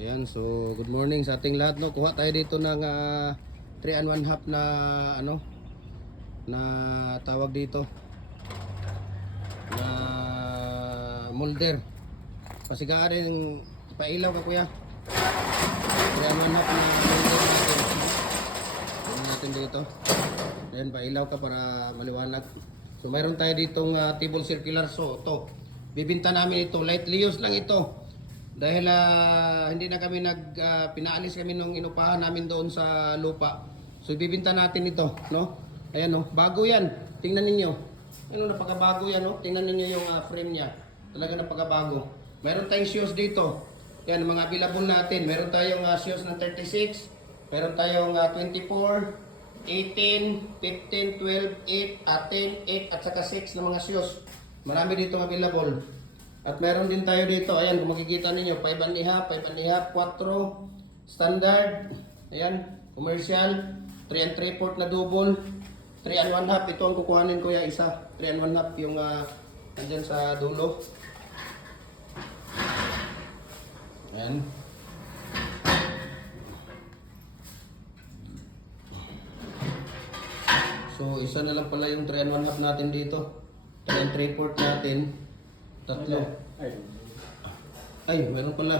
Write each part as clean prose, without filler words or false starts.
Ayan, so good morning sa ating lahat, no. Kuha tayo dito ng 3 and 1 half na ano na tawag dito na molder. Pasigaan din pailaw ka kuya. 3 and 1 half na molder natin. Tingnan natin dito. Then pailaw ka para maliwanag. So mayroon tayo ditong table circular, so to. Bibinta namin ito, lightly used lang ito. Dahil hindi na kami pinaalis kami nung inupahan namin doon sa lupa. So ibibenta natin ito, no? Ayan, no? Bago yan. Tingnan ninyo. Ano, napakabago yan, no? Tingnan ninyo yung frame niya. Talaga napakabago. Meron tayong shoes dito. Yan, mga available natin. Meron tayong shoes ng 36. Meron tayong 24, 18, 15, 12, 8, 10, 8 at saka 6 na mga shoes. Marami dito available. At meron din tayo dito, ayan, kung makikita ninyo, 5 and a half, 5 and a half, 4, standard, ayan, commercial, 3 and 3/4 na double, 3 and 1 half, ito ang kukuhanin ko ya, isa, 3 and 1 half, yung nandyan sa dulo. Ayan. So, isa na lang pala yung 3 and 1 half natin dito, 3 and 3/4 natin. Tatlo. Ay, meron pala.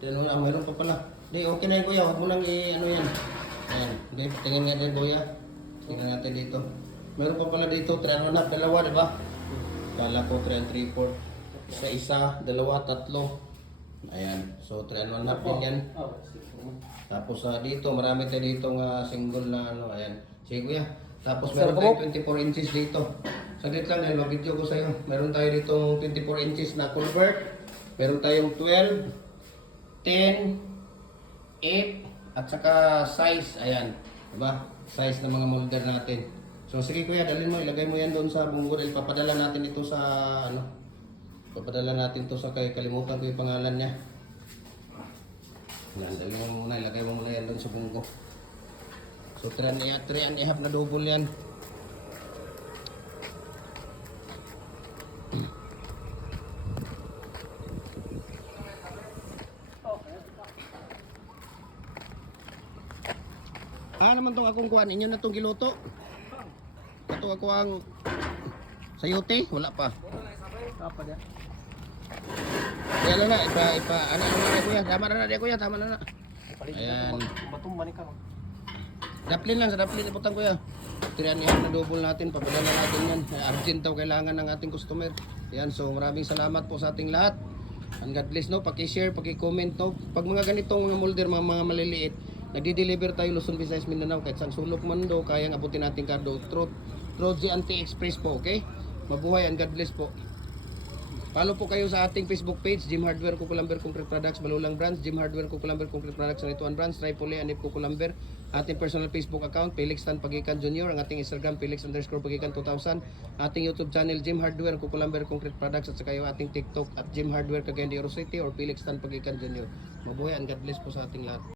Meron pa pala. Di, okay na yun kuya. Huwag mo nang ano yan. Ayan. Di, tingin nga din kuya. Tingnan natin dito. Meron pa pala dito. 3 and 1 half. Dalawa, di ba? Kala ko 3 and 3/4. Isa, dalawa, tatlo. Ayan. So, 3 and 1 half din yan. Tapos dito, marami tayo dito single na ano. Ayan. Sige kuya. Tapos meron tayong 24 inches dito. Saglit lang dahil mag-video ko sa iyo. Meron tayo ditong 24 inches na culvert. Meron tayong 12, 10, 8 at saka size. Ayan. Diba? Size ng mga molder natin. So sige kuya, dalhin mo, ilagay mo yan doon sa bunggol. Ipapadala natin ito sa ano. Ipapadala natin ito sa kalimutan ko yung pangalan niya. Yan, dalhin mo muna, ilagay mo muna yan doon sa bunggol. So 3 and a half na double yan. Naman itong akong kuhan, inyo na itong giluto. Ito ako ang sayote, wala pa. Apa dia? Kaya lang na, ano na kuya, tama na kuya, tama na. Ayan. Batumba ni ka. Daplin lang, sa daplin iputang kuya. Tirihan yan na double natin, papadala natin yan. Urgent daw kailangan ng ating customer. Ayan, so maraming salamat po sa ating lahat. And God bless, no, paki-share, paki-comment, no. Pag mga ganitong mga molder, mga maliliit, nagdi-deliver tayo Luzon, Visayas, Mindanao, kahit saan sulok man do, kayang abutin natin kado. Through GNT Express po, okay? Mabuhay and God bless po. Follow po kayo sa ating Facebook page, Jim Hardware Kukulamber Concrete Products, Balulang Branch, Jim Hardware Kukulamber Concrete Products, Sanituan Branch, Tripoli, Anip Kukulamber, ating personal Facebook account, Felix Tan Pagikan Jr., ang ating Instagram, Felix_Pagikan 2000, ating YouTube channel, Jim Hardware Kukulamber Concrete Products, at saka yung ating TikTok at Jim Hardware Cagayan de Oro City or Felix Tan Pagikan Jr. Mabuhay and God bless po sa ating lahat.